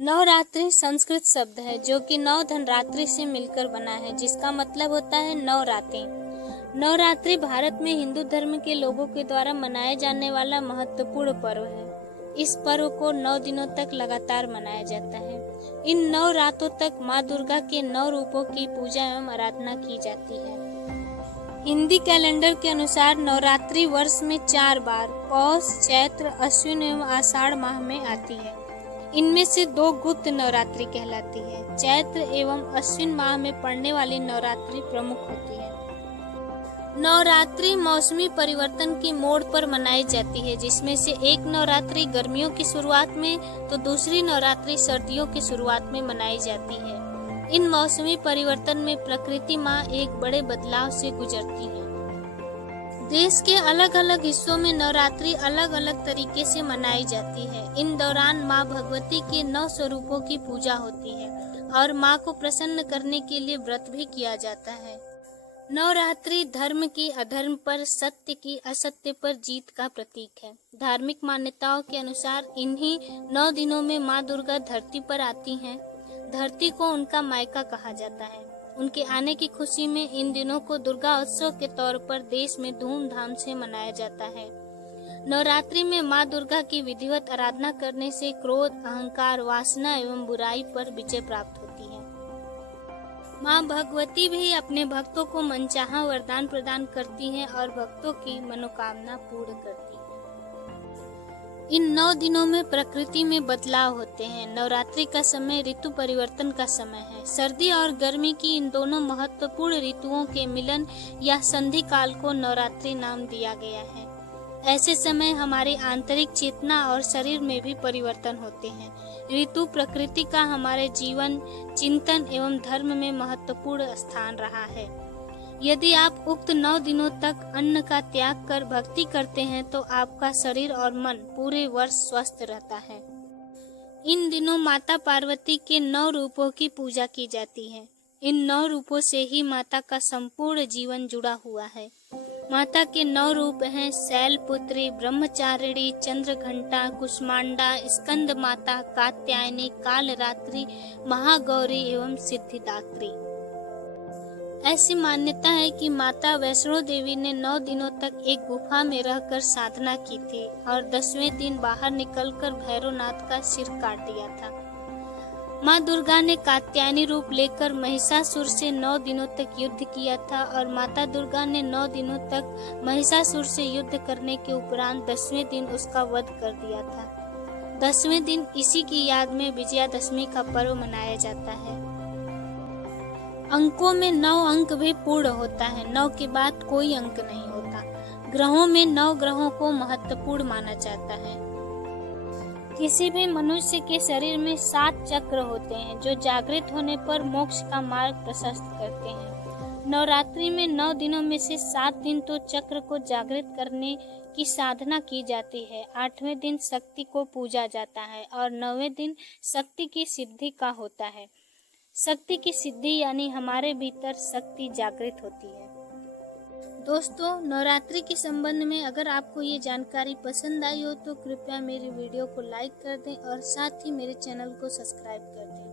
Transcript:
नवरात्रि संस्कृत शब्द है जो कि नौ धनरात्रि से मिलकर बना है, जिसका मतलब होता है नौ रातें। नवरात्रि भारत में हिंदू धर्म के लोगों के द्वारा मनाया जाने वाला महत्वपूर्ण पर्व है। इस पर्व को 9 दिनों तक लगातार मनाया जाता है। इन 9 रातों तक माँ दुर्गा के 9 रूपों की पूजा एवं आराधना की जाती है। हिंदी कैलेंडर के अनुसार नवरात्रि वर्ष में 4 बार पौष, चैत्र, अश्विन एवं आषाढ़ माह में आती है। इनमें से 2 गुप्त नवरात्रि कहलाती है। चैत्र एवं अश्विन माह में पड़ने वाली नवरात्रि प्रमुख होती है। नवरात्रि मौसमी परिवर्तन की मोड़ पर मनाई जाती है, जिसमें से एक नवरात्रि गर्मियों की शुरुआत में तो दूसरी नवरात्रि सर्दियों की शुरुआत में मनाई जाती है। इन मौसमी परिवर्तन में प्रकृति माँ एक बड़े बदलाव से गुजरती है। देश के अलग अलग हिस्सों में नवरात्रि अलग अलग तरीके से मनाई जाती है। इन दौरान माँ भगवती के 9 स्वरूपों की पूजा होती है और माँ को प्रसन्न करने के लिए व्रत भी किया जाता है। नवरात्रि धर्म की अधर्म पर, सत्य की असत्य पर जीत का प्रतीक है। धार्मिक मान्यताओं के अनुसार इन्हीं 9 दिनों में माँ दुर्गा धरती पर आती हैं। धरती को उनका मायका कहा जाता है। उनके आने की खुशी में इन दिनों को दुर्गा उत्सव के तौर पर देश में धूमधाम से मनाया जाता है। नवरात्रि में माँ दुर्गा की विधिवत आराधना करने से क्रोध, अहंकार, वासना एवं बुराई पर विजय प्राप्त होती है। माँ भगवती भी अपने भक्तों को मनचाहा वरदान प्रदान करती हैं और भक्तों की मनोकामना पूर्ण करती है। इन 9 दिनों में प्रकृति में बदलाव होते हैं। नवरात्रि का समय ऋतु परिवर्तन का समय है। सर्दी और गर्मी की इन दोनों महत्वपूर्ण ऋतुओं के मिलन या संधि काल को नवरात्रि नाम दिया गया है। ऐसे समय हमारी आंतरिक चेतना और शरीर में भी परिवर्तन होते हैं। ऋतु प्रकृति का हमारे जीवन, चिंतन एवं धर्म में महत्वपूर्ण स्थान रहा है। यदि आप उक्त 9 दिनों तक अन्न का त्याग कर भक्ति करते हैं तो आपका शरीर और मन पूरे वर्ष स्वस्थ रहता है। इन दिनों माता पार्वती के 9 रूपों की पूजा की जाती है। इन 9 रूपों से ही माता का संपूर्ण जीवन जुड़ा हुआ है। माता के 9 रूप हैं शैलपुत्री, ब्रह्मचारिणी, चंद्रघंटा, कुष्मांडा, स्कंद माता, कात्यायनी, कालरात्रि, महागौरी एवं सिद्धिदात्री। ऐसी मान्यता है कि माता वैष्णो देवी ने 9 दिनों तक एक गुफा में रहकर साधना की थी और 10वें दिन बाहर निकलकर भैरवनाथ का सिर काट दिया था। माँ दुर्गा ने कात्यायनी रूप लेकर महिषासुर से 9 दिनों तक युद्ध किया था और माता दुर्गा ने 9 दिनों तक महिषासुर से युद्ध करने के उपरांत 10वें दिन उसका वध कर दिया था। 10वें दिन इसी की याद में विजयादशमी का पर्व मनाया जाता है। अंकों में 9 अंक भी पूर्ण होता है। 9 के बाद कोई अंक नहीं होता। ग्रहों में 9 ग्रहों को महत्वपूर्ण माना जाता है। किसी भी मनुष्य के शरीर में 7 चक्र होते हैं जो जागृत होने पर मोक्ष का मार्ग प्रशस्त करते हैं। नवरात्रि में 9 दिनों में से 7 दिन तो चक्र को जागृत करने की साधना की जाती है। 8वें दिन शक्ति को पूजा जाता है और 9वें दिन शक्ति की सिद्धि का होता है। शक्ति की सिद्धि यानी हमारे भीतर शक्ति जागृत होती है। दोस्तों, नवरात्रि के संबंध में अगर आपको ये जानकारी पसंद आई हो तो कृपया मेरी वीडियो को लाइक कर दें और साथ ही मेरे चैनल को सब्सक्राइब कर दें।